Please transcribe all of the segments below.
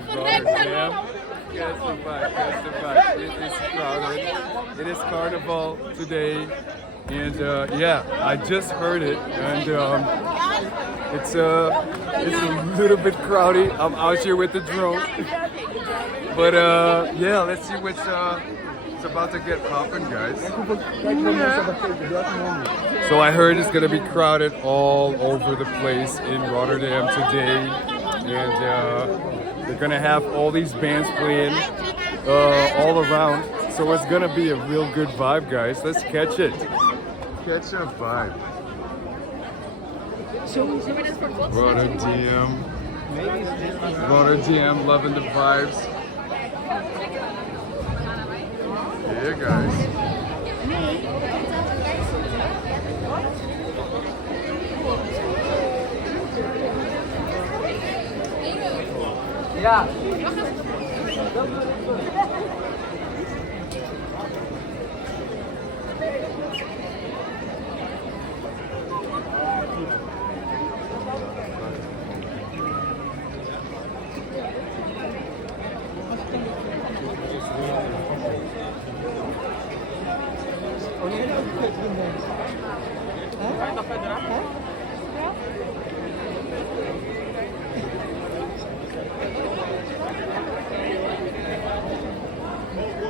Rotterdam. Guess the vibe, guess the vibe. It is crowded. It is Carnaval today. And yeah, I just heard it. And it's a little bit crowded. I'm out here with the drone. But yeah, let's see what's it's about to get popping, guys. So I heard it's gonna be crowded all over the place in Rotterdam today, and they're gonna have all these bands playing all around. So it's gonna be a real good vibe, guys. Let's catch it. Catch a vibe. Rotterdam, loving the vibes. Yeah, guys. Yeah.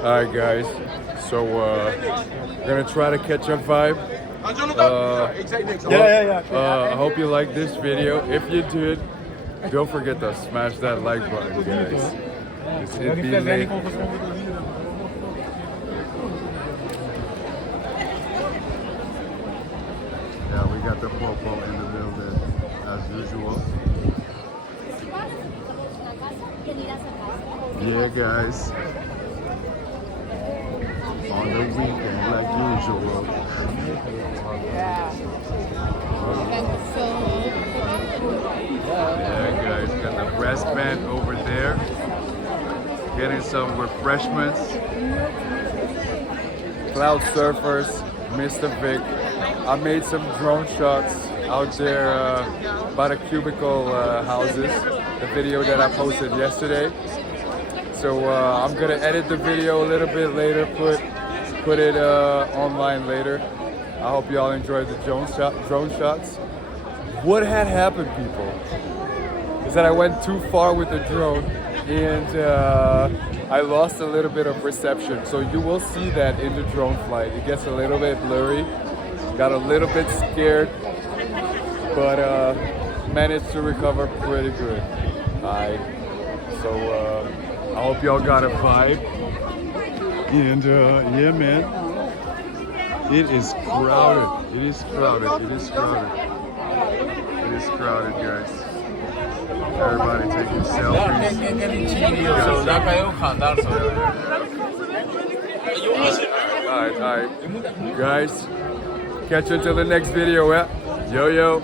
Alright guys, so we're gonna try to catch a vibe. I hope you liked this video. If you did, don't forget to smash that like button, guys. It'd be late. Yeah, we got the popo in the building as usual. Yeah, guys. On the weekend, like usual. Yeah, guys, got the brass band over there. Getting some refreshments. Cloud Surfers, Mr. Vic. I made some drone shots out there by the cubicle houses. The video that I posted yesterday. So I'm gonna edit the video a little bit later, put it online later. I hope y'all enjoyed the drone shots. What had happened, people, is that I went too far with the drone and I lost a little bit of reception. So you will see that in the drone flight. It gets a little bit blurry. Got a little bit scared, but managed to recover pretty good. So I hope y'all got a vibe. And yeah, man, it is crowded. It is crowded. It is crowded. It is crowded, guys. Everybody taking selfies. Alright, guys. Catch you until the next video. Yo, yo.